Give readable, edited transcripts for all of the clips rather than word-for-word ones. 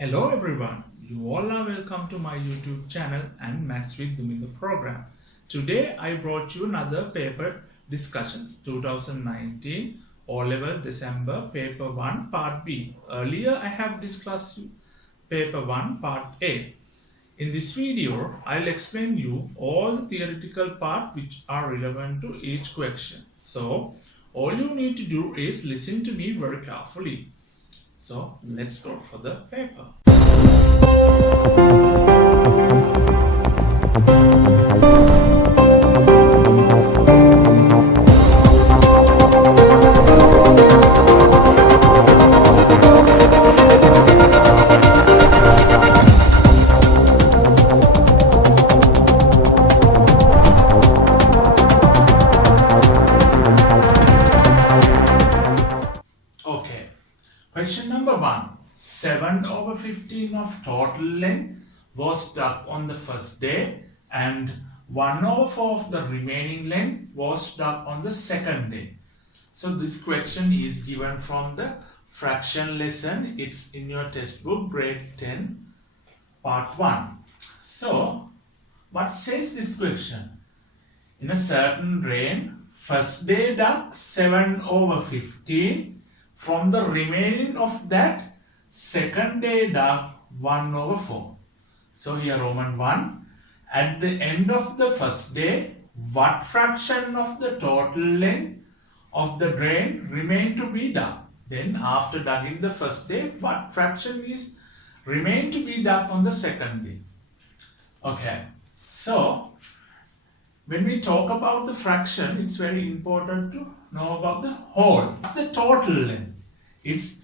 Hello everyone, you all are welcome to my YouTube channel and Maths with Duminda program. Today I brought you another paper discussions 2019 O-Level December paper 1 part B. Earlier I have discussed paper 1 part A. In this video I'll explain you all the theoretical part which are relevant to each question. So all you need to do is listen to me very carefully. So let's go for the paper. Okay, question number 1. 7/15 of total length was dug on the first day and 1/4 of the remaining length was dug on the second day. So this question is given from the fraction lesson. It's in your textbook grade 10 part 1. So what says this question? In a certain drain, first day dug 7/15. From the remaining of that, second day dug 1/4. So here Roman 1. At the end of the first day, what fraction of the total length of the drain remained to be dug? Then after dugging the first day, what fraction is remained to be dug on the second day? Okay. So when we talk about the fraction, it's very important to know about the whole. What's the total length?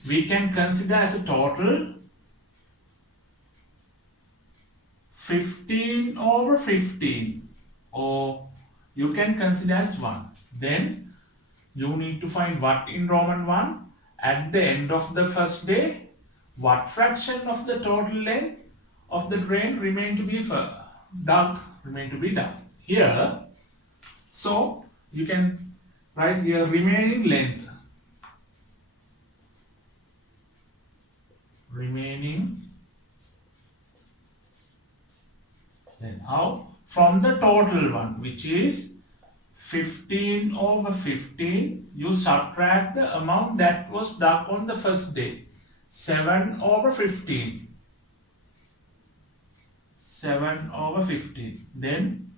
We can consider as a total 15/15, or you can consider as 1. Then you need to find what in Roman 1 at the end of the first day, what fraction of the total length of the drain remain to be dug. Here, so you can write here remaining length. Then how? From the total one, which is 15/15, you subtract the amount that was dug on the first day. 7/15. 7/15. Then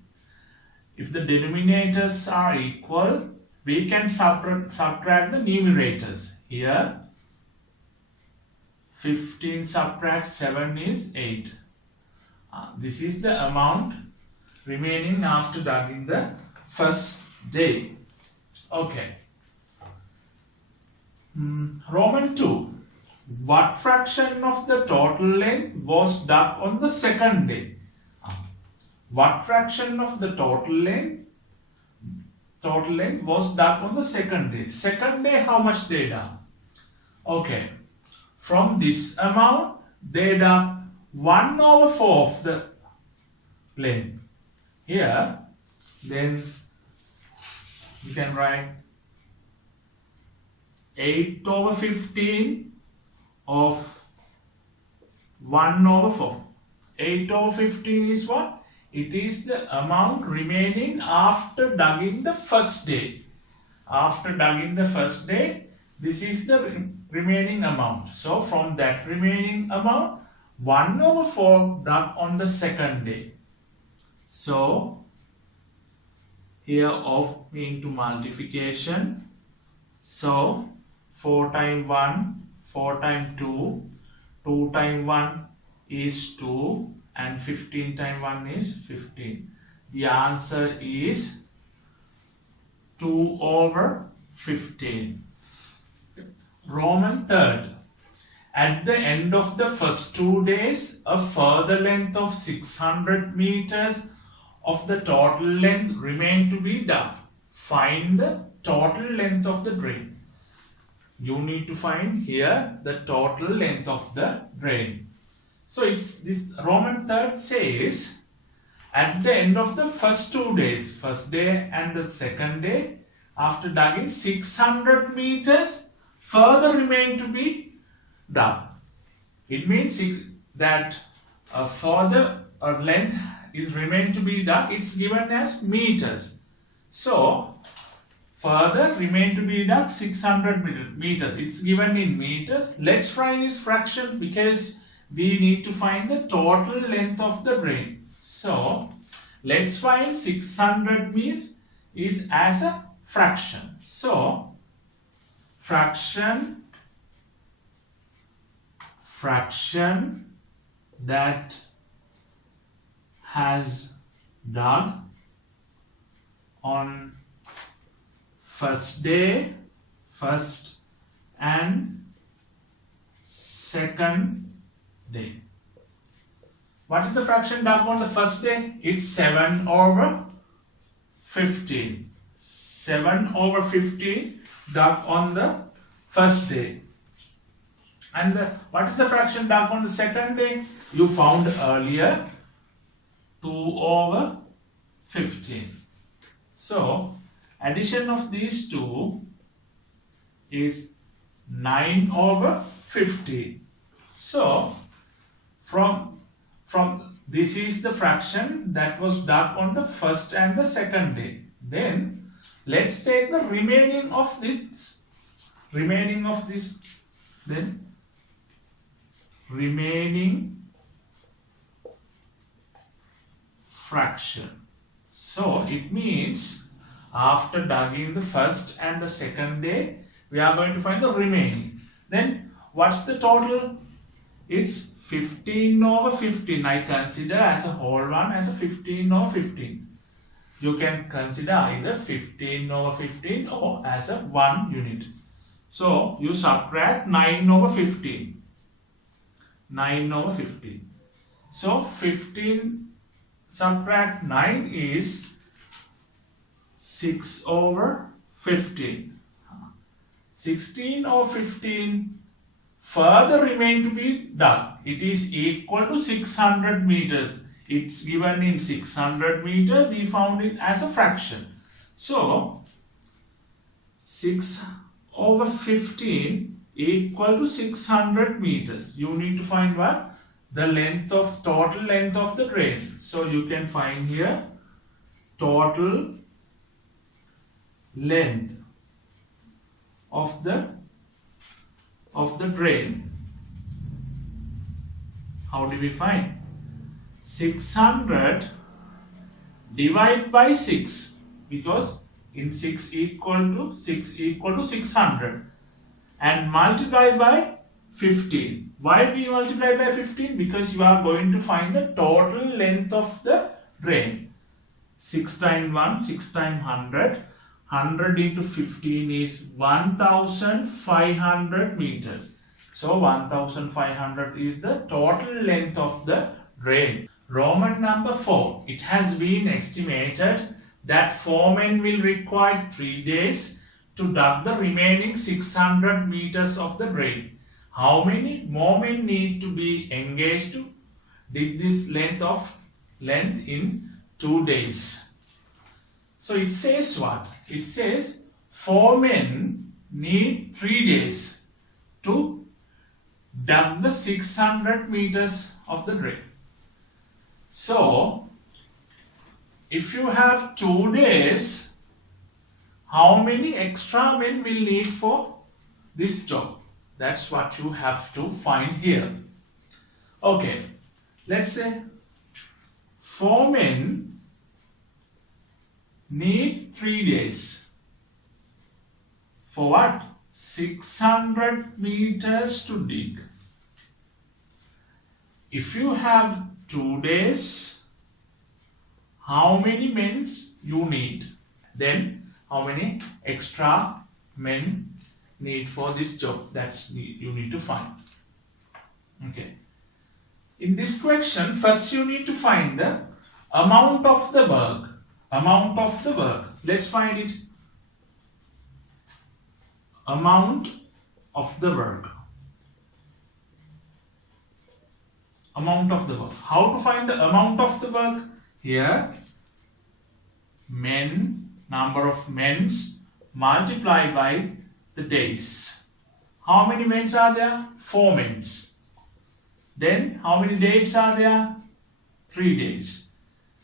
if the denominators are equal, we can subtract the numerators. Here 15 subtract 7 is 8. This is the amount remaining after dugging the first day. Okay. Roman 2. What fraction of the total length was dug on the second day? What fraction of the total length was dug on the second day? Second day, how much they dug? Okay. From this amount, they dug 1/4 of the length. Here, then you can write 8/15 of 1/4. 8/15 is what? It is the amount remaining after dugging the first day. After dugging the first day, this is the remaining amount. So from that remaining amount, 1/4 dug on the second day. So here of into multiplication. So 4 times 1, 4 times 2, 2 times 1 is 2, and 15 times 1 is 15. The answer is 2/15. Roman 3. At the end of the first 2 days, a further length of 600 meters of the total length remained to be dug. Find the total length of the drain. You need to find here the total length of the drain. So it's this Roman 3 says at the end of the first 2 days, first day and the second day, after dugging 600 meters further remain to be dug. It means that further length is remain to be dug. It's given as meters. So further remain to be dug 600 meters. It's given in meters. Let's find its fraction because we need to find the total length of the drain. So let's find 600 means is as a fraction. So fraction that has dug on first and second day. What is the fraction dug on the first day? It's 7 over 15. 7 over 15 dug on the first day. And what is the fraction dug on the second day? You found earlier 2 over 15. So addition of these two is 9 over 15. So from this is the fraction that was dug on the first and the second day. Then let's take the remaining of this. Then remaining fraction. So it means after dugging the first and the second day, we are going to find the remaining. Then what's the total? It's 15 over 15. I consider as a whole one as a 15 over 15. You can consider either 15 over 15 or as a 1 unit. So you subtract 9 over 15. 9 over 15. So 15 subtract 9 is 6 over 15. 16 over 15 further remain to be dug. It is equal to 600 meters. It's given in 600 meters. We found it as a fraction. So 6 over 15 equal to 600 meters. You need to find what? The length of total length of the drain. So you can find here total length of the drain. How do we find? 600 divided by 6, because in 6 equal to 600, and multiply by 15. Why we multiply by 15? Because you are going to find the total length of the drain. 6 times 1, 6 times 100. 100 into 15 is 1500 meters. So 1500 is the total length of the drain. Roman number 4. It has been estimated that foremen will require 3 days to dug the remaining 600 meters of the drain. How many more men need to be engaged to dig this length in 2 days? So it says what? It says 4 men need 3 days to dug the 600 meters of the drain. So if you have 2 days, how many extra men will need for this job? That's what you have to find here. Okay, let's say 4 men need 3 days. For what? 600 meters to dig. If you have 2 days, how many men you need? Then how many extra men need for this job? That's you need to find. Okay. In this question, first you need to find the amount of the work. Amount of the work. Let's find it. Amount of the work. Amount of the work. How to find the amount of the work? Here, men, number of men multiply by the days. How many men are there? 4 men. Then how many days are there? 3 days.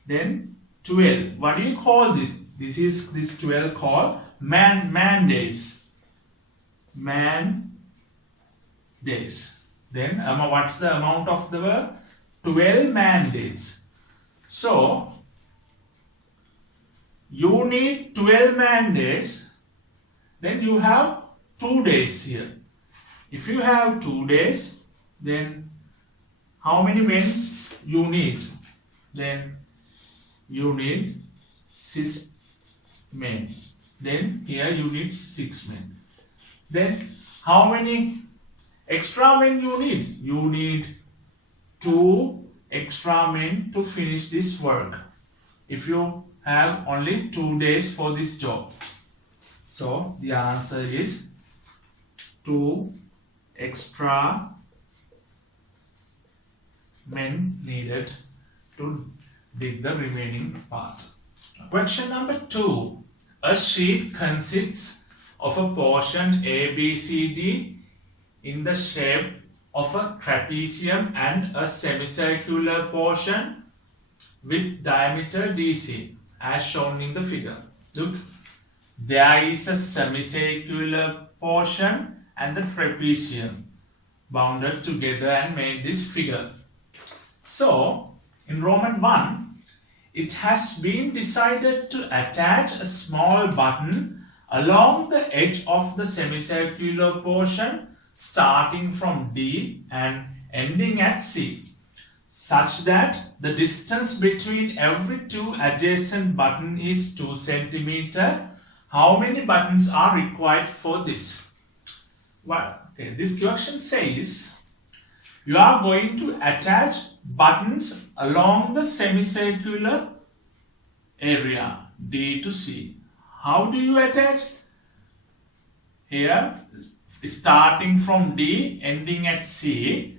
Then 12. What do you call this? This 12 called man days. Man days. Then what's the amount of the work? 12 man days. So you need 12 man days. Then you have 2 days here. If you have 2 days, then how many men you need? Then you need 6 men. Then here you need 6 men. Then how many extra men you need? You need 2 extra men to finish this work. If you have only 2 days for this job. So the answer is 2 extra men needed to dig the remaining part. Question number 2. A sheet consists of a portion A, B, C, D in the shape of a trapezium and a semicircular portion with diameter DC as shown in the figure. Look, there is a semicircular portion and the trapezium bounded together and made this figure. So, in Roman 1, it has been decided to attach a small button along the edge of the semicircular portion starting from D and ending at C, such that the distance between every 2 adjacent buttons is 2 cm. How many buttons are required for this? Well, okay, this question says you are going to attach buttons along the semicircular area D to C. How do you attach? Here, starting from D, ending at C,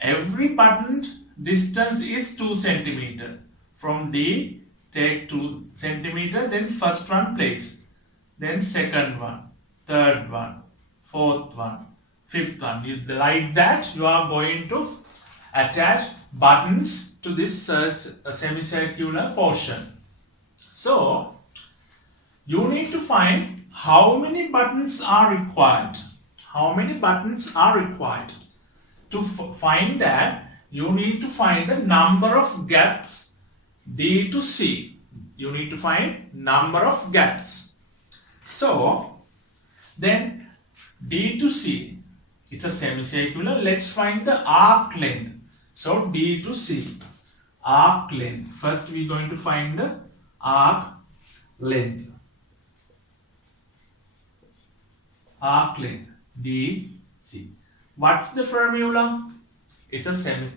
every button distance is 2 cm. From D, take 2 cm, then first one place, then second one, third one, fourth one, fifth one. Like that, you are going to attach buttons to this semicircular portion. So, you need to find how many buttons are required. How many buttons are required? To find that, you need to find the number of gaps D to C. You need to find number of gaps. So, then D to C, it's a semicircular. Let's find the arc length. So, D to C, arc length. First, we are going to find the arc length. Arc length, DC. What's the formula? It's a semicircle.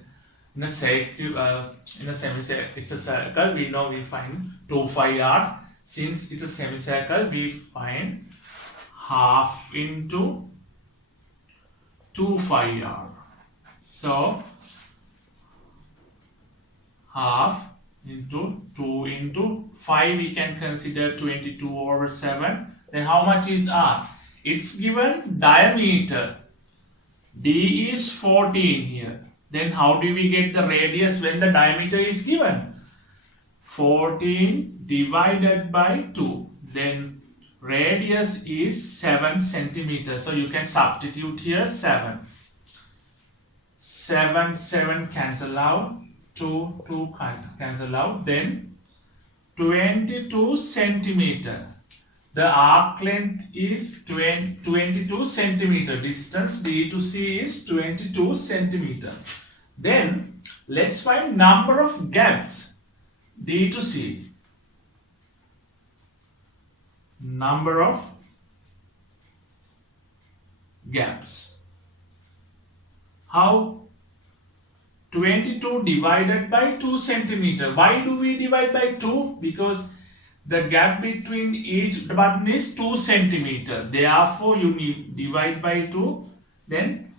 It's a circle. We know we find 2 pi r. Since it's a semicircle, we find half into 2 pi r. So half into 2 into 5, we can consider 22/7. Then how much is r? It's given diameter. D is 14 here. Then how do we get the radius when the diameter is given? 14 divided by 2. Then radius is 7 centimeters. So you can substitute here 7. 7 cancel out. 2 cancel out. Then 22 centimeter. The arc length is 22 centimeter. Distance D to C is 22 centimeter. Then let's find number of gaps D to C. Number of gaps. How? 22 divided by 2 centimeter. Why do we divide by 2? Because the gap between each button is 2 centimeter. Therefore, you need divide by 2. Then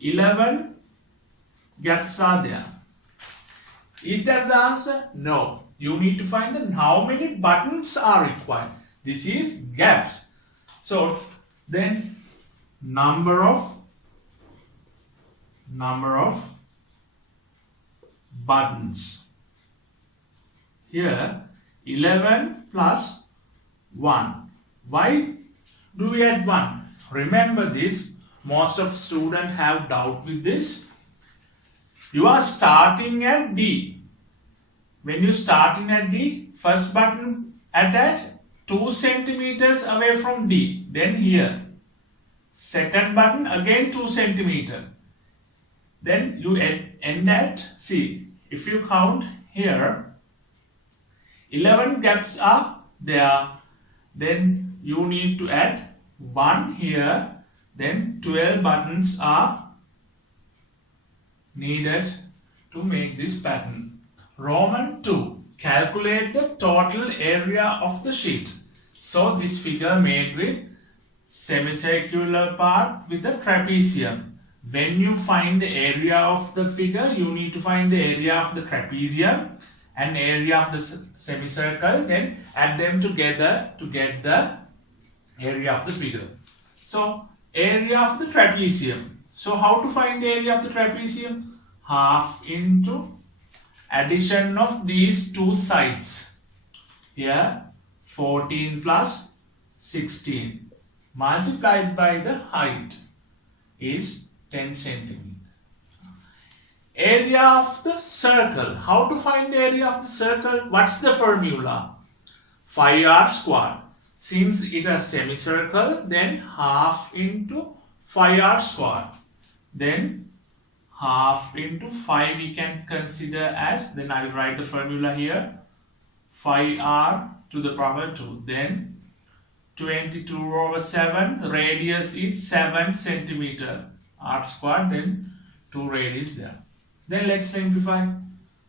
11 gaps are there. Is that the answer? No. You need to find how many buttons are required. This is gaps. So then number of buttons. Here 11 plus 1. Why do we add 1? Remember this, most of students have doubt with this. You are starting at D. When you starting at D, first button attach 2 centimeters away from D. Then here, second button again 2 centimeter. Then you end at C. If you count here, 11 gaps are there. Then you need to add 1 here. Then 12 buttons are needed to make this pattern. Roman 2. Calculate the total area of the sheet. So this figure made with semicircular part with the trapezium. When you find the area of the figure, you need to find the area of the trapezium and area of the semicircle, then add them together to get the area of the figure. So area of the trapezium. So how to find the area of the trapezium? Half into addition of these two sides. Here 14 plus 16 multiplied by the height is 10 centimeter. Area of the circle. How to find the area of the circle? What's the formula? 5r squared. Since it is semicircle, then half into 5r squared. Then half into 5 we can consider as, then I will write the formula here, 5r to the power 2. Then 22 over 7, the radius is 7 centimeter, r squared, then 2 radius there. Then let's simplify.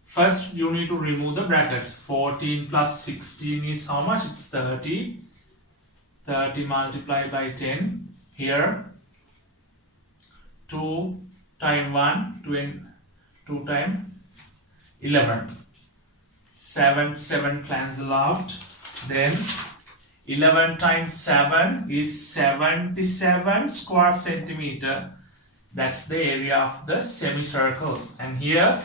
First you need to remove the brackets. 14 plus 16 is how much? It's 30. 30 multiplied by 10. Here 2 times 1, 2 times 11. 7 cancel out. Then 11 times 7 is 77 square centimeter. That's the area of the semicircle. And here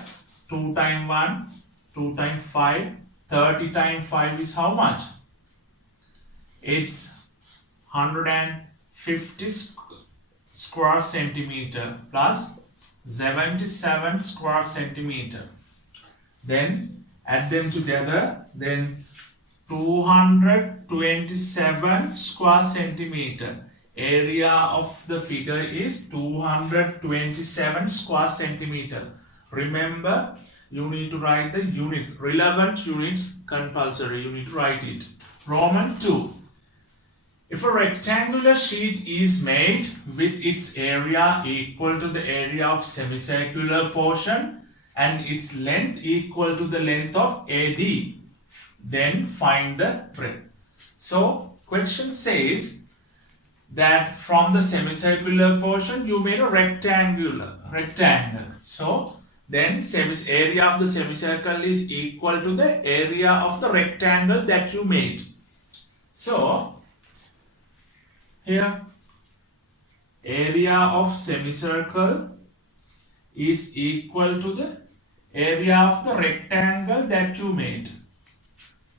2 times 1, 2 times 5, 30 times 5 is how much? It's 150 square centimeter plus 77 square centimeter. Then add them together. Then 227 square centimeter. Area of the figure is 227 square centimeter. Remember, you need to write the units, relevant units compulsory. You need to write it. Roman 2. If a rectangular sheet is made with its area equal to the area of semicircular portion and its length equal to the length of AD, then find the breadth. So, question says that from the semicircular portion you made a rectangle. So then area of the semicircle is equal to the area of the rectangle that you made. So here area of semicircle is equal to the area of the rectangle that you made.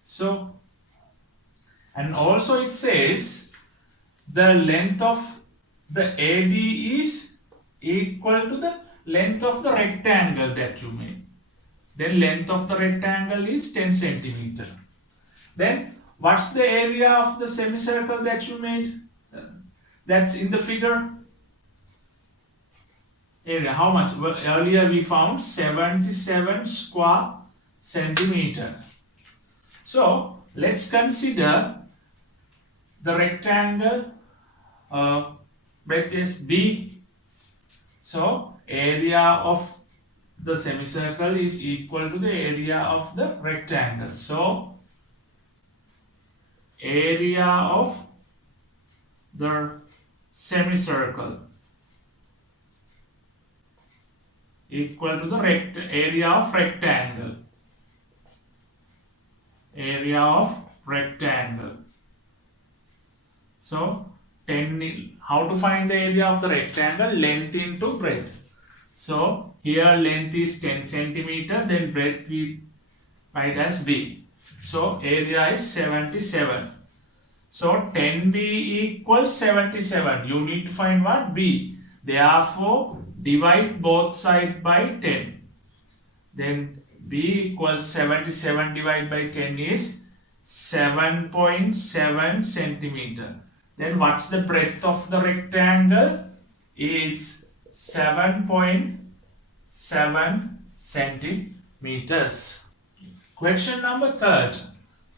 So, and also it says the length of the AD is equal to the length of the rectangle that you made. Then length of the rectangle is 10 centimeter. Then what's the area of the semicircle that you made? That's in the figure. Area, how much? Well, earlier we found 77 square centimeter. So let's consider the rectangle breadth is B. So area of the semicircle is equal to the area of the rectangle. So area of the semicircle equal to the area of rectangle. Area of rectangle. So 10, how to find the area of the rectangle? Length into breadth. So here length is 10 centimeter, then breadth we write as B. So area is 77. So 10B equals 77. You need to find what? B. Therefore, divide both sides by 10. Then B equals 77 divided by 10 is 7.7 centimeter. Then what's the breadth of the rectangle? It's 7.7 centimeters. Question number 3.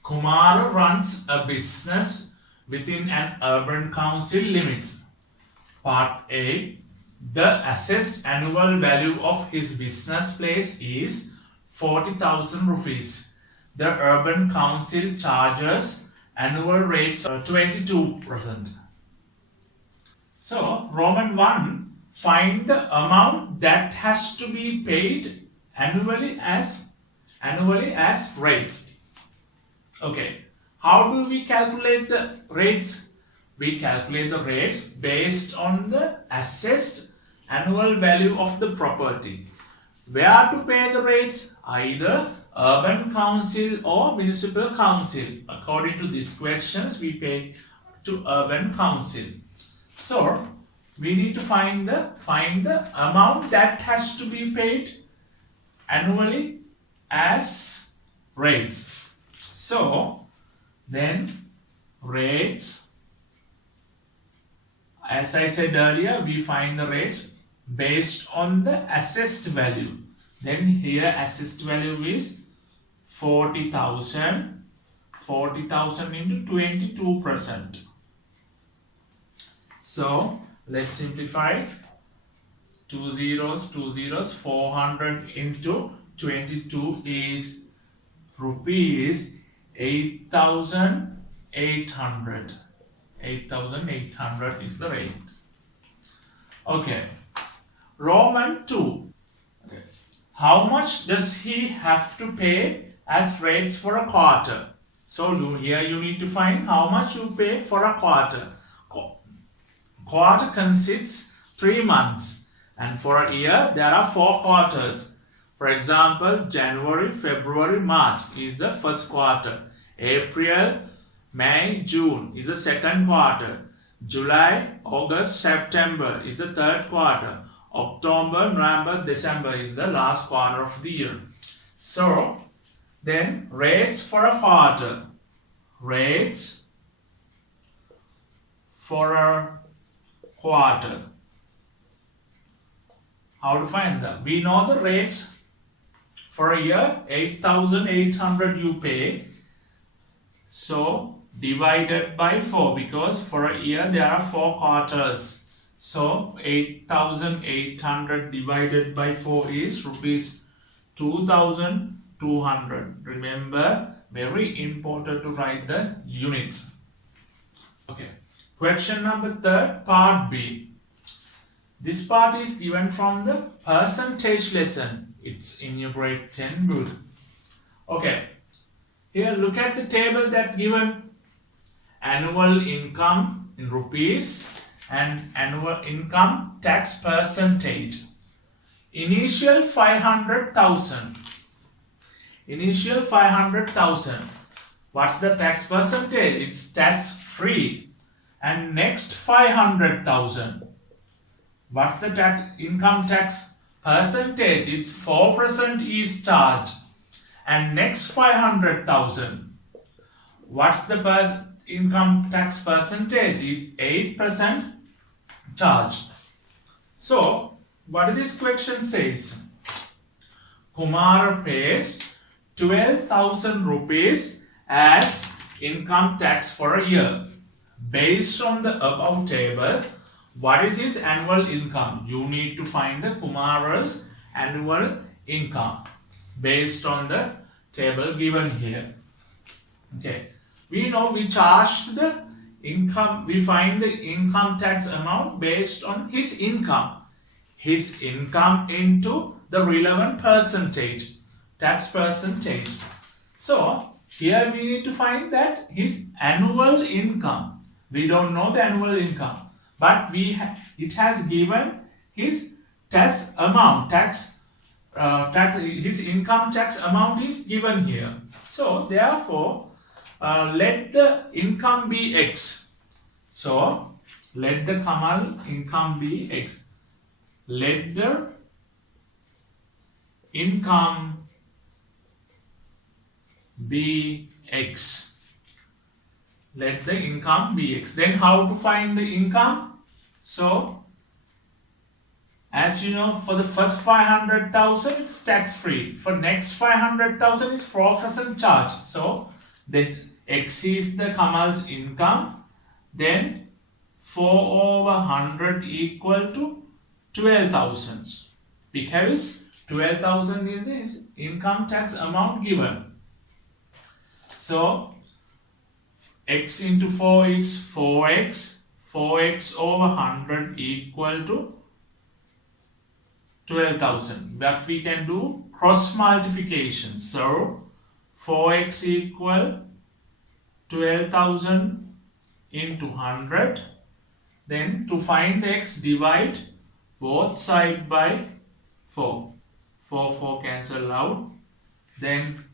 Kumara runs a business within an urban council limits. Part A. The assessed annual value of his business place is 40,000 rupees. The urban council charges annual rates of 22%. So, Roman 1, find the amount that has to be paid annually as rates. Okay, how do we calculate the rates? We calculate the rates based on the assessed annual value of the property. Where to pay the rates? Either urban council or municipal council. According to these questions, we pay to urban council. So we need to find the amount that has to be paid annually as rates. So then rates, as I said earlier, we find the rates based on the assessed value. Then here assessed value is 40,000 into 22%. So let's simplify. 2 zeros, 400 into 22 is rupees 8,800. 8,800 is the rate. Okay. Roman 2. Okay. How much does he have to pay as rates for a quarter? So here you need to find how much you pay for a quarter. Quarter consists 3 months, and for a year there are 4 quarters. For example, January, February, March is the first quarter. April, May, June is the second quarter. July, August, September is the third quarter. October, November, December is the last quarter of the year. So then rates for a quarter. Rates for a quarter. How to find them? We know the rates for a year. 8,800 you pay. So divided by 4, because for a year there are 4 quarters. So 8,800 divided by 4 is rupees 2,200. Remember, very important to write the units. Okay. Question number 3, part B. This part is given from the percentage lesson. It's in your grade 10 book. Okay. Here look at the table that given annual income in rupees and annual income tax percentage. Initial 500,000. Initial 500,000. What's the tax percentage? It's tax free. And next 500,000. What's the income tax percentage? It's 4% is charged. And next 500,000. What's the income tax percentage? Is 8% charged. So what this question says? Kumar pays 12,000 rupees as income tax for a year. Based on the above table, what is his annual income? You need to find the Kumar's annual income based on the table given here. Okay. We know we charge the income, we find the income tax amount based on his income. His income into the relevant percentage, tax percentage. So here we need to find that his annual income. We don't know the annual income, but it has given his tax amount, his income tax amount is given here. So therefore, let the income be X. So let the Kamal income be X. Let the income be X. Let the income be X. Then how to find the income? So as you know, for the first 500,000 it's tax free. For next 500,000 is professor's charge. So this X is the Kamal's income. Then 4 over 100 equal to 12,000. Because 12,000 is his income tax amount given. So X into 4 is 4x. 4x over 100 equal to 12,000. But we can do cross multiplication. So 4x equal 12,000 into 100. Then to find the x, divide both sides by 4. 4 cancel out. Then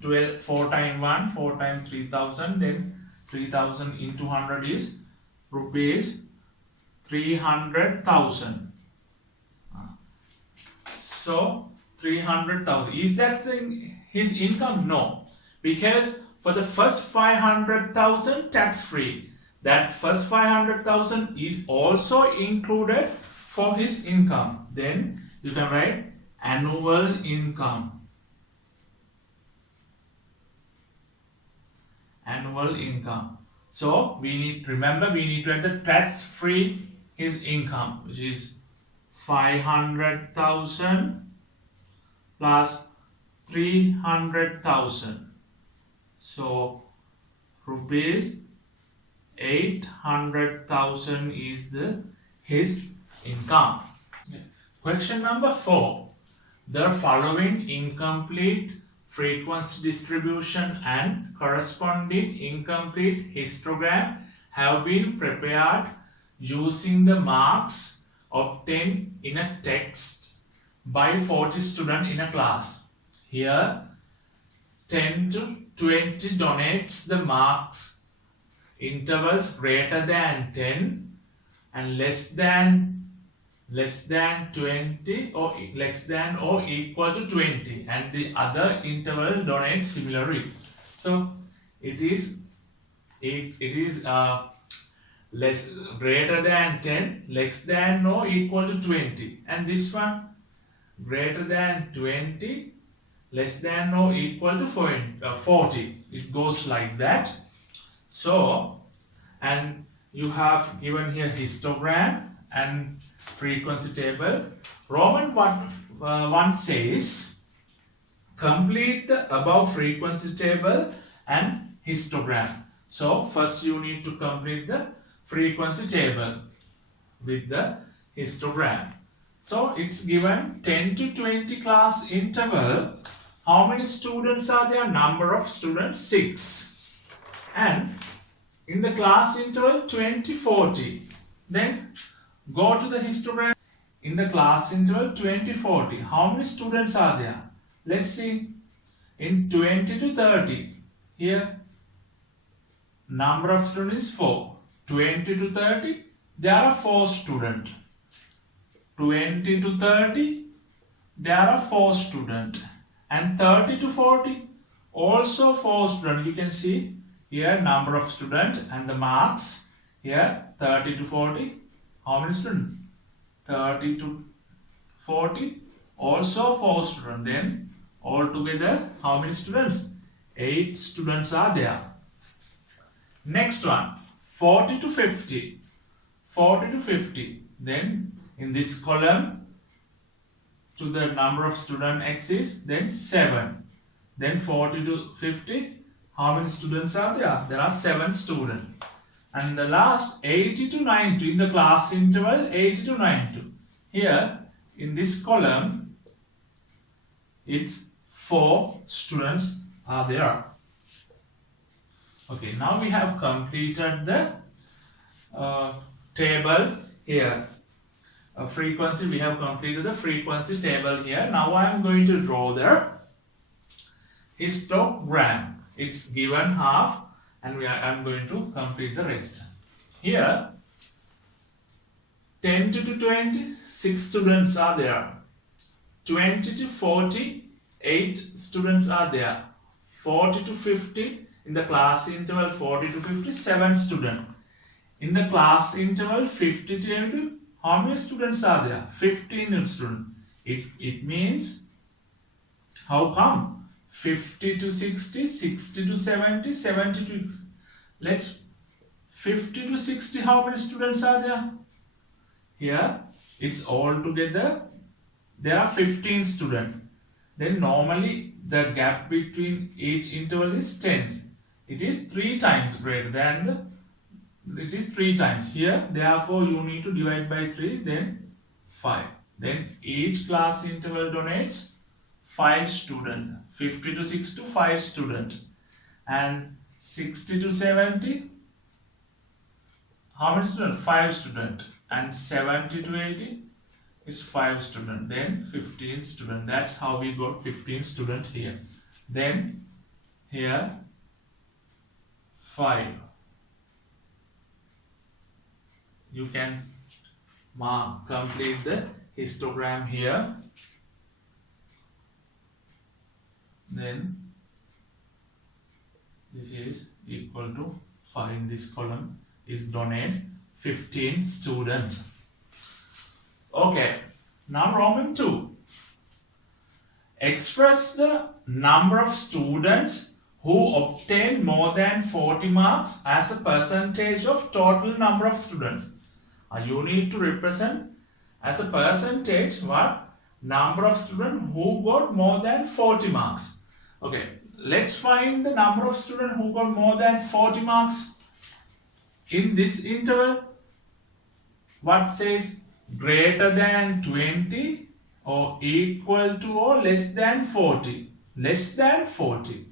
4 times 1, 4 times 3,000. Then 3,000 into 100 is rupees 300,000. So 300,000. Is that his income? No. Because for the first 500,000 tax free, that first 500,000 is also included for his income. Then you can write annual income. Annual income. So we need to write the tax free his income, which is 500,000 plus 300,000. So rupees 800,000 is his income. Question number 4. The following incomplete frequency distribution and corresponding incomplete histogram have been prepared using the marks obtained in a text by 40 students in a class. Here 10 to 20 donates the marks intervals greater than 10 and less than 20 or less than or equal to 20, and the other interval donates similarly. So it is less greater than 10, less than or equal to 20, and this one greater than 20, less than or equal to 40. It goes like that. So, and you have given here histogram and frequency table. Roman 1 says complete the above frequency table and histogram. So first you need to complete the frequency table with the histogram. So it's given 10 to 20 class interval. How many students are there? Number of students 6. And in the class interval 20-40. Then go to the histogram. In the class interval 20-40. How many students are there? Let's see. In 20 to 30. Here number of students is 4. 20 to 30. There are 4 students. 20 to 30. There are 4 students. And 30 to 40. Also 4 students. You can see here number of students and the marks. Here 30 to 40. How many students? 30 to 40. Also 4 students. Then altogether how many students? 8 students are there. Next one. 40 to 50. 40 to 50. Then in this column to the number of student x is then 7. Then 40 to 50. How many students are there? There are 7 students. And the last 80 to 90 in the class interval 80 to 90. Here in this column it's 4 students are there. Okay, now we have completed the table here. frequency. We have completed the frequency table here. Now I am going to draw the histogram. It's given half, and I am going to complete the rest. Here 10 to 20, 6 students are there. 20 to 40, 8 students are there. 40 to 50, in the class interval 40 to 50, 7 students. In the class interval 50 to 80, how many students are there? 15 students. It means, how come? 50 to 60, 60 to 70, 70 to... Let's... 50 to 60, how many students are there? Here, it's all together, there are 15 students. Then normally, the gap between each interval is 10. It is 3 times greater than it is 3 times. Here, therefore, you need to divide by 3, then 5. Then each class interval donates 5 students. 50 to 60, 5 students. And 60 to 70, how many students? 5 students. And 70 to 80, it's 5 students. Then 15 students. That's how we got 15 students here. Then here 5. You can complete the histogram here. Then this is equal to 5 in this column is donate 15 students. Okay, now Roman 2. Express the number of students who obtain more than 40 marks as a percentage of total number of students. You need to represent as a percentage what? Number of students who got more than 40 marks. Okay, let's find the number of students who got more than 40 marks. In this interval, what says greater than 20 or equal to or less than 40. Less than 40.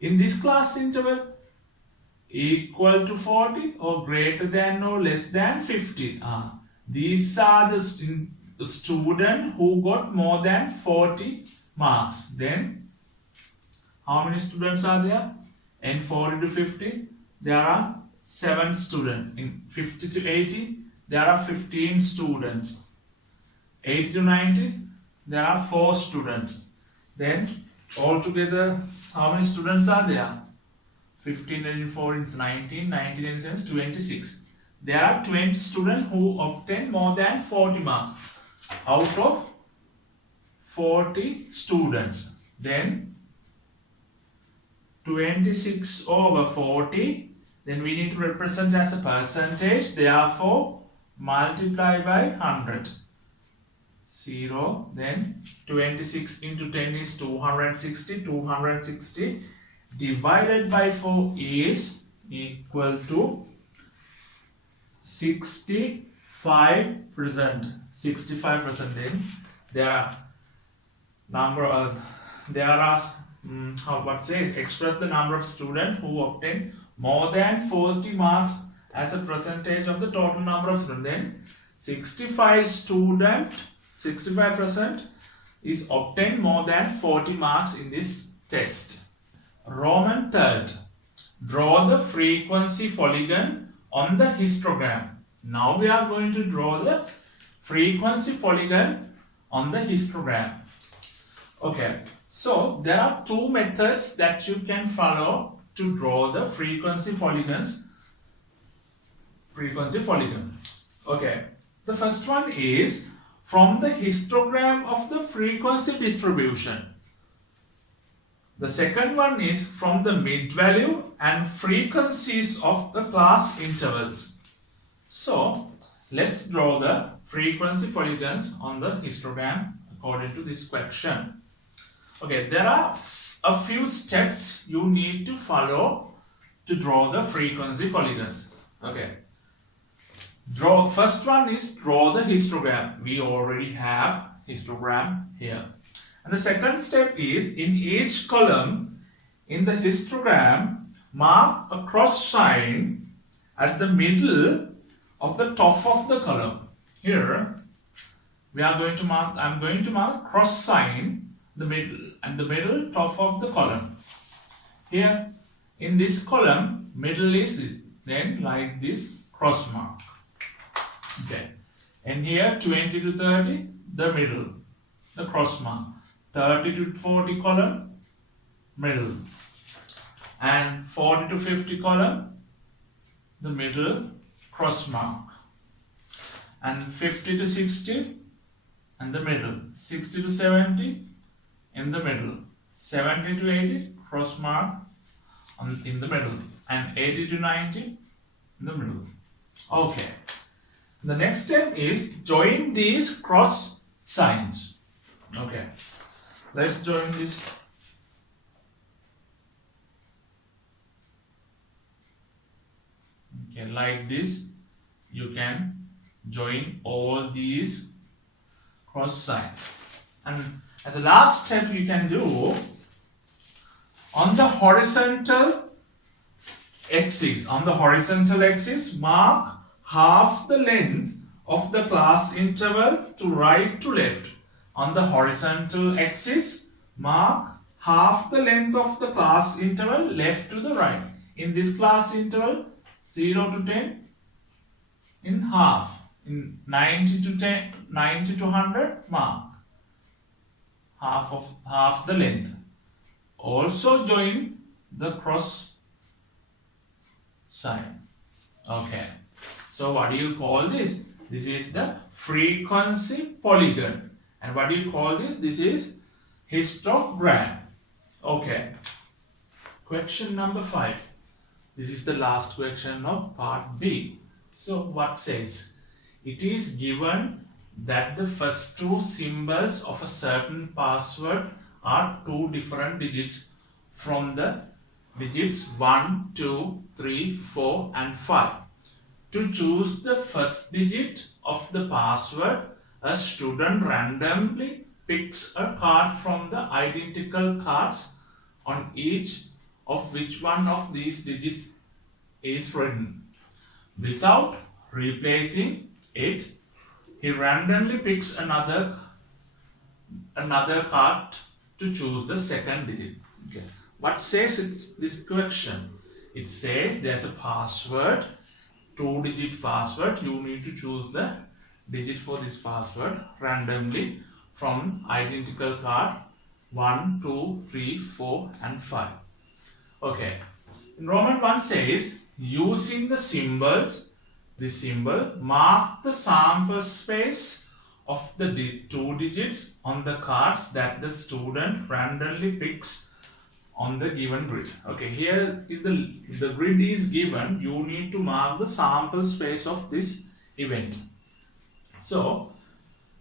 In this class interval, equal to 40 or greater than or less than 50. These are the students who got more than 40 marks. Then, how many students are there? In 40 to 50, there are 7 students. In 50 to 80, there are 15 students. 80 to 90, there are 4 students. Then, altogether, how many students are there? 15 and 4 is 19, 19 and 7 is 26. There are 20 students who obtain more than 40 marks out of 40 students. Then 26 over 40, then we need to represent as a percentage, therefore multiply by 100. 0, then 26 into 10 is 260, 260 divided by 4 is equal to 65%. 65%. Then there are what says express the number of students who obtain more than 40 marks as a percentage of the total number of students. Then 65% is obtained more than 40 marks in this test. Roman 3rd. Draw the frequency polygon on the histogram. Now we are going to draw the frequency polygon on the histogram. Okay, so there are 2 methods that you can follow to draw the frequency polygon. Okay, the first one is from the histogram of the frequency distribution. The second one is from the mid-value and frequencies of the class intervals. So, let's draw the frequency polygons on the histogram according to this question. Okay, there are a few steps you need to follow to draw the frequency polygons. Okay. First one is draw the histogram. We already have histogram here. And the second step is in each column in the histogram, mark a cross sign at the middle of the top of the column. Here, I'm going to mark cross sign the middle and the middle top of the column. Here in this column, middle is this, then like this cross mark. Okay, and here 20 to 30, the middle, the cross mark. 30 to 40 column, middle, and 40 to 50 column, the middle, cross mark, and 50 to 60 and the middle, 60 to 70 in the middle, 70 to 80 cross mark in the middle, and 80 to 90 in the middle. Okay, the next step is join these cross signs. Okay, let's join this. Okay, like this you can join all these cross signs, and as a last step you can do on the horizontal axis. On the horizontal axis, mark half the length of the class interval to right to left. On the horizontal axis, mark half the length of the class interval left to the right. In this class interval, 0 to 10 in half. In 90 to 100, mark half the length. Also join the cross sign. Okay, so what do you call this? This is the frequency polygon. And what do you call this? This is histogram. Okay, question number 5. This is the last question of part B. So what says? It is given that the first two symbols of a certain password are two different digits from the digits 1, 2, 3, 4 and 5. To choose the first digit of the password, a student randomly picks a card from the identical cards on each of which one of these digits is written. Without replacing it, he randomly picks another card to choose the second digit. Okay. What says this question? It says there's a password, 2-digit password. You need to choose the digit for this password randomly from identical card 1, 2, 3, 4 and 5. Okay. In Roman 1 says, using the symbols, this symbol, mark the sample space of the 2 digits on the cards that the student randomly picks on the given grid. Okay, here is the grid is given. You need to mark the sample space of this event. So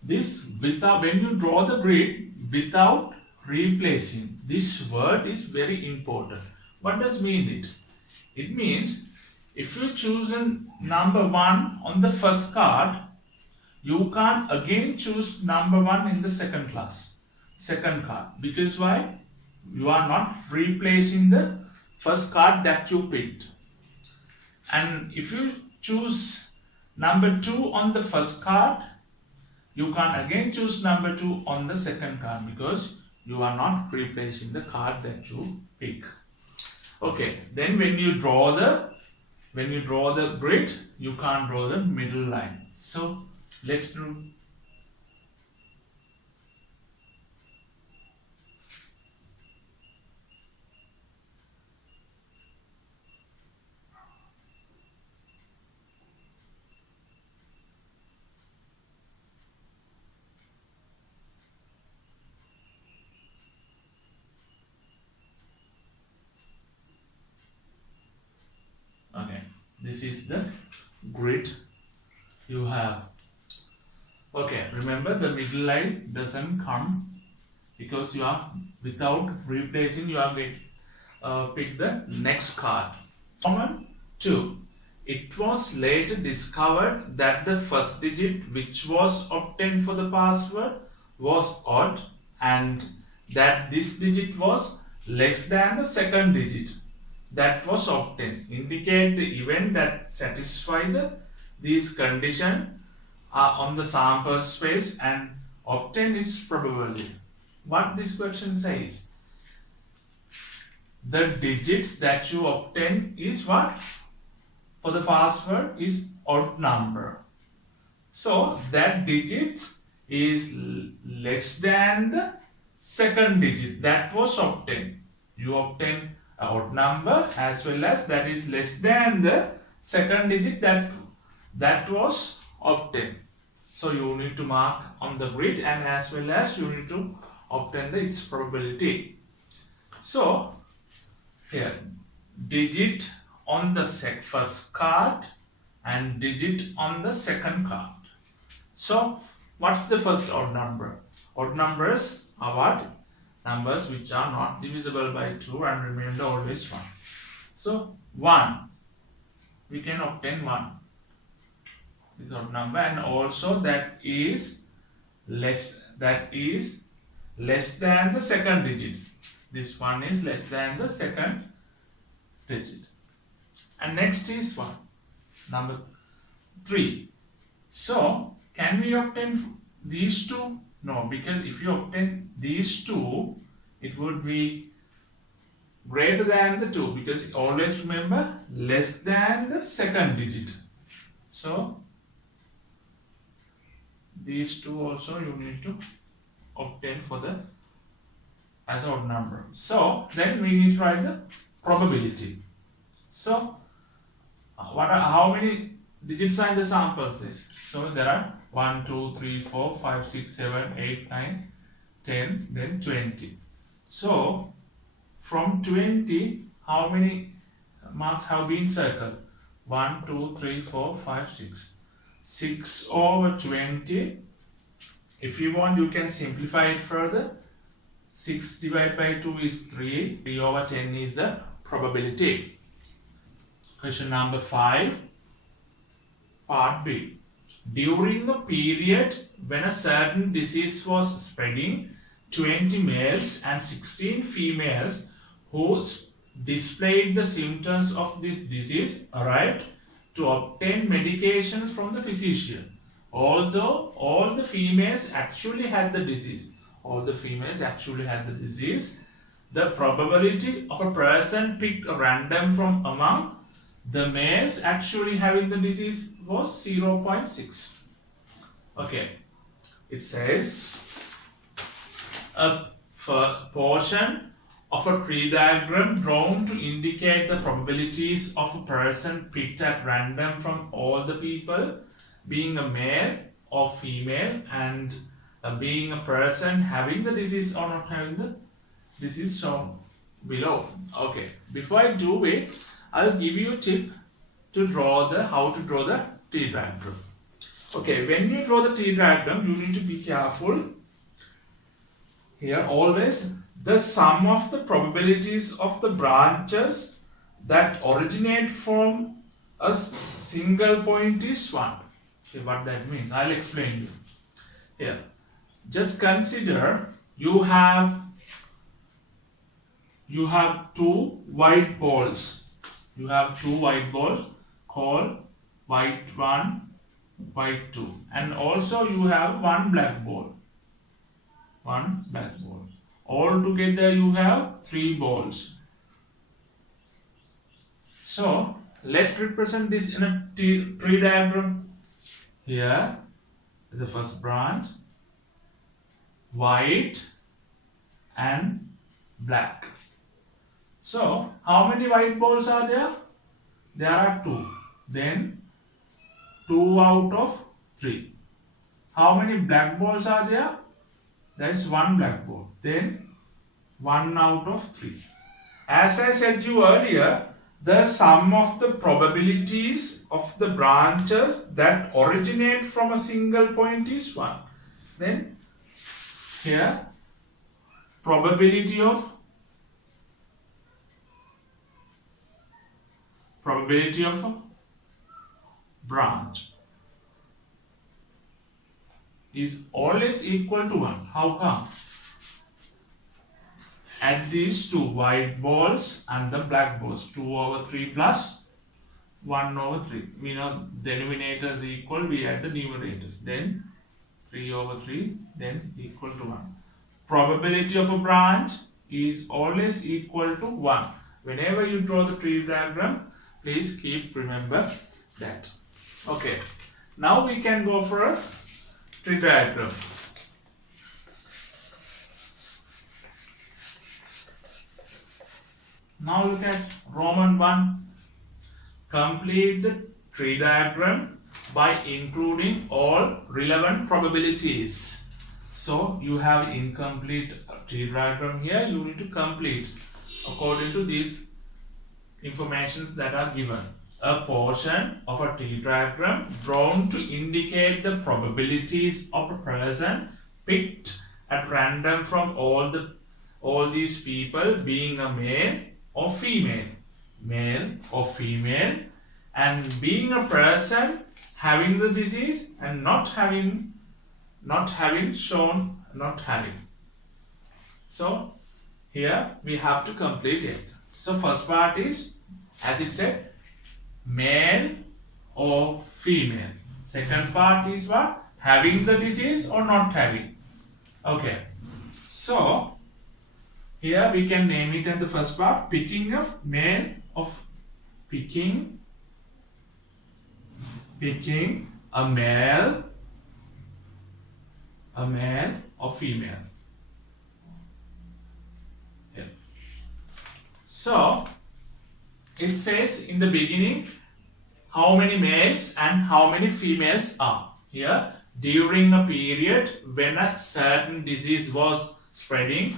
this when you draw the grid without replacing, this word is very important. What does mean it? It means if you choose a number 1 on the first card, you can't again choose number 1 in the second card. Because why? You are not replacing the first card that you picked. And if you choose number 2 on the first card, you can't again choose number 2 on the second card because you are not replacing the card that you pick. Okay, then when you draw the grid, you can't draw the middle line. So let's do. Okay, this is the grid you have. Okay, remember the middle line doesn't come because you are without replacing, you are going pick the next card. Common 2. It was later discovered that the first digit which was obtained for the password was odd and that this digit was less than the second digit that was obtained. Indicate the event that satisfy these conditions on the sample space and obtain its probability. What this question says? The digits that you obtain is what? For the first word is odd number. So that digit is less than the second digit that was obtained. You obtain an odd number as well as that is less than the second digit that was obtained. So you need to mark on the grid and as well as you need to obtain its probability. So here digit on the first card and digit on the second card. So what's the first odd number? Odd numbers are what? Numbers which are not divisible by 2 and remainder always 1. So 1, we can obtain 1. This odd number, and also that is less than the second digit. This one is less than the second digit. And next is what? Number 3. So can we obtain these two? No, because if you obtain these two, it would be greater than the 2, because always remember less than the second digit. So these two also you need to obtain for the as odd number. So then we need to write the probability. So how many digits are in the sample place? So there are 1, 2, 3, 4, 5, 6, 7, 8, 9, 10, then 20. So from 20, how many marks have been circled? 1, 2, 3, 4, 5, 6. 6 over 20. If you want, you can simplify it further. 6 divided by 2 is 3. 3 over 10 is the probability. Question number 5, part B. During the period when a certain disease was spreading, 20 males and 16 females who displayed the symptoms of this disease arrived to obtain medications from the physician. Although all the females actually had the disease, the probability of a person picked random from among the males actually having the disease was 0.6. Okay, it says a portion of a tree diagram drawn to indicate the probabilities of a person picked at random from all the people being a male or female and being a person having the disease or not having the disease shown below. Okay, before I do it, I'll give you a tip to draw how to draw the tree diagram. Okay, when you draw the tree diagram, you need to be careful. Here always the sum of the probabilities of the branches that originate from a single point is 1. Okay, what that means, I'll explain you. Here, just consider you have 2 white balls. You have 2 white balls called white 1, white 2, and also you have 1 black ball. All together you have 3 balls. So let's represent this in a tree diagram. Here the first branch, white and black. So how many white balls are there? There are 2. Then 2 out of 3. How many black balls are there? There is 1 black ball. Then 1 out of 3. As I said you earlier, the sum of the probabilities of the branches that originate from a single point is 1. Then here probability of a branch is always equal to 1. How come? Add these 2 white balls and the black balls. 2 over 3 plus 1 over 3. We know denominator is equal, we add the numerators. Then 3 over 3, then equal to 1. Probability of a branch is always equal to 1. Whenever you draw the tree diagram, please remember that. Okay. Now we can go for a tree diagram. Now look at Roman 1. Complete the tree diagram by including all relevant probabilities. So you have incomplete tree diagram here. You need to complete according to these informations that are given. A portion of a tree diagram drawn to indicate the probabilities of a person picked at random from all these people being a male or female, and being a person having the disease and not having. So here we have to complete it. So first part is, as it said, male or female. Second part is what? Having the disease or not having. Okay. So here we can name it in the first part, picking a male of picking a male or female. Yeah. So it says in the beginning how many males and how many females are. Here, during a period when a certain disease was spreading,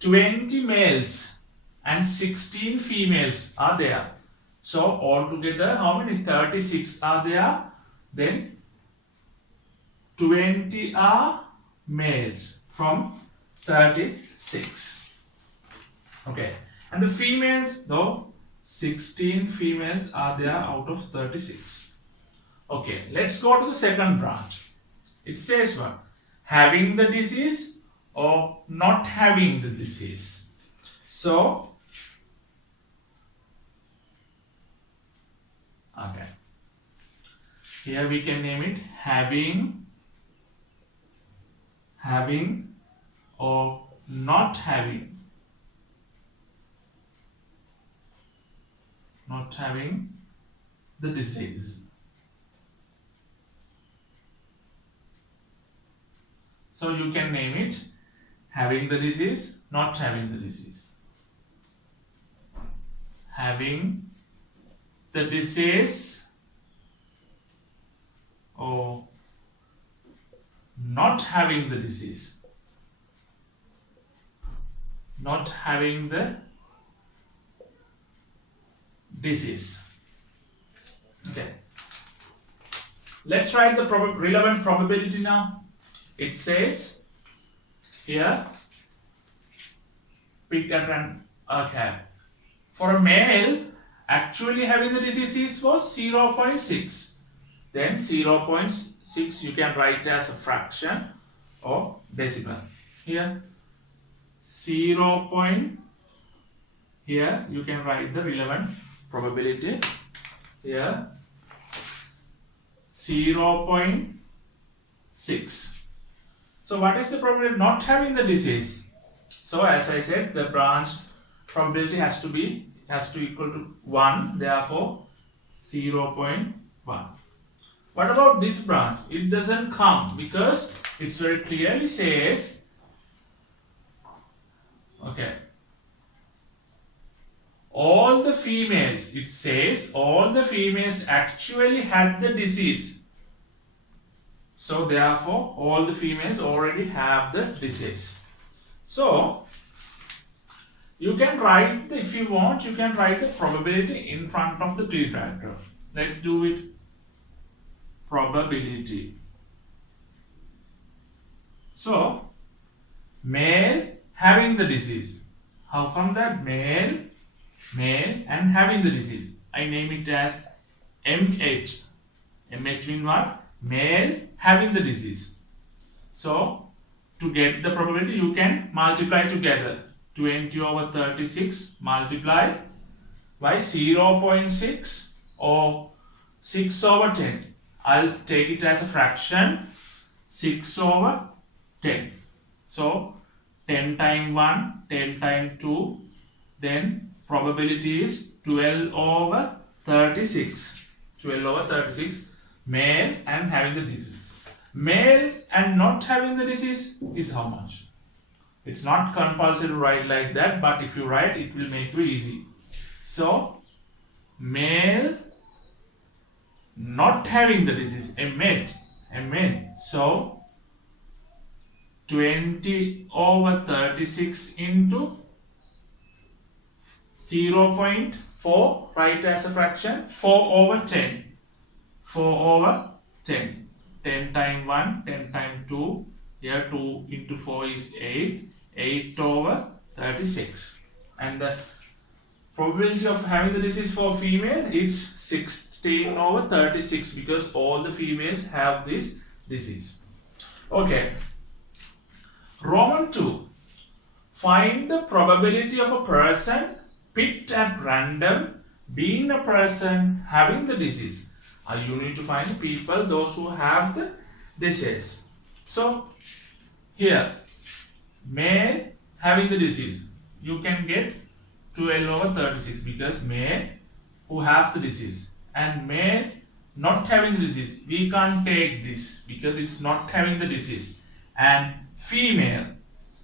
20 males and 16 females are there. So altogether how many? 36 are there. Then 20 are males from 36. Okay. And the females, though, 16 females are there out of 36. Okay. Let's go to the second branch. It says what? Having the disease or not having the disease. So, okay. Here we can name it having or not having. Not having the disease. So you can name it having the disease, not having the disease. Having the disease or not having the disease. Not having the disease. Okay. Let's write the relevant probability now. It says here, pick at random. Okay. For a male, actually having the disease was 0.6. Then 0.6 you can write as a fraction or decimal. Here 0. Here you can write the relevant probability. Here 0.6. So what is the probability of not having the disease? So as I said, the branch probability has to equal to 1. Therefore 0.1. What about this branch? It doesn't come because it very clearly says, okay, all the females, it says all the females actually had the disease. So therefore all the females already have the disease. So you can write, if you want, you can write the probability in front of the tree diagram. Let's do it. Probability. So male having the disease. How come that? Male and having the disease. I name it as MH. MH means what? Male having the disease. So to get the probability, you can multiply together. 20 over 36 multiply by 0.6 or 6 over 10. I'll take it as a fraction 6 over 10. So 10 times 1, 10 times 2, then probability is 12 over 36. 12 over 36, male and having the disease. Male and not having the disease is how much? It's not compulsory to write like that, but if you write, it will make you easy. So, male not having the disease, a male. So, 20 over 36 into 0.4, write as a fraction, 4 over 10. 4 over 10. 10 times 1, 10 times 2, here 2 into 4 is 8. 8 over 36. And the probability of having the disease for female is 16 over 36 because all the females have this disease. Okay. Roman 2. Find the probability of a person picked at random being a person having the disease. You need to find the people, those who have the disease. So, here, male having the disease, you can get 12 over 36 because male who have the disease, and male not having the disease, we can't take this because it's not having the disease, and female,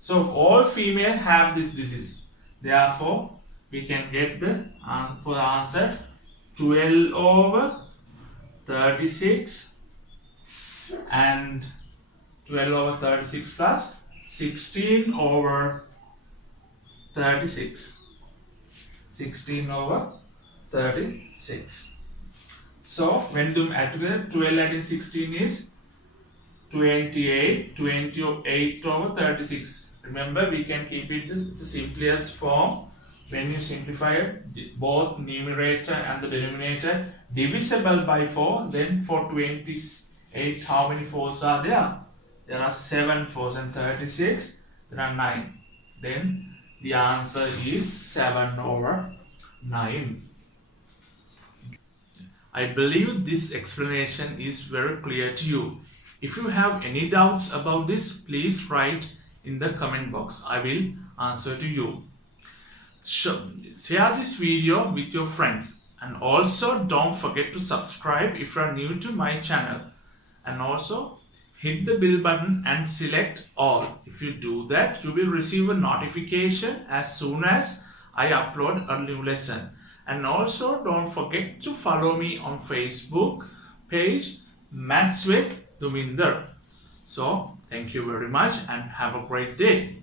so all female have this disease, therefore we can get the answer 12 over 36 and 12 over 36 plus 16 over 36. 16 over 36. So when you add together, 12 adding 16 is 28. 28 over 36. Remember, we can keep it as the simplest form. When you simplify it, both numerator and the denominator divisible by 4, then for 28, how many 4s are there? There are 7 4s, and 36, there are 9. Then the answer is 7 over 9. I believe this explanation is very clear to you. If you have any doubts about this, please write in the comment box. I will answer to you. Share this video with your friends, and also don't forget to subscribe if you are new to my channel, and also hit the bell button and select all. If you do that, you will receive a notification as soon as I upload a new lesson. And also don't forget to follow me on Facebook page Maths with Duminda. So thank you very much and have a great day.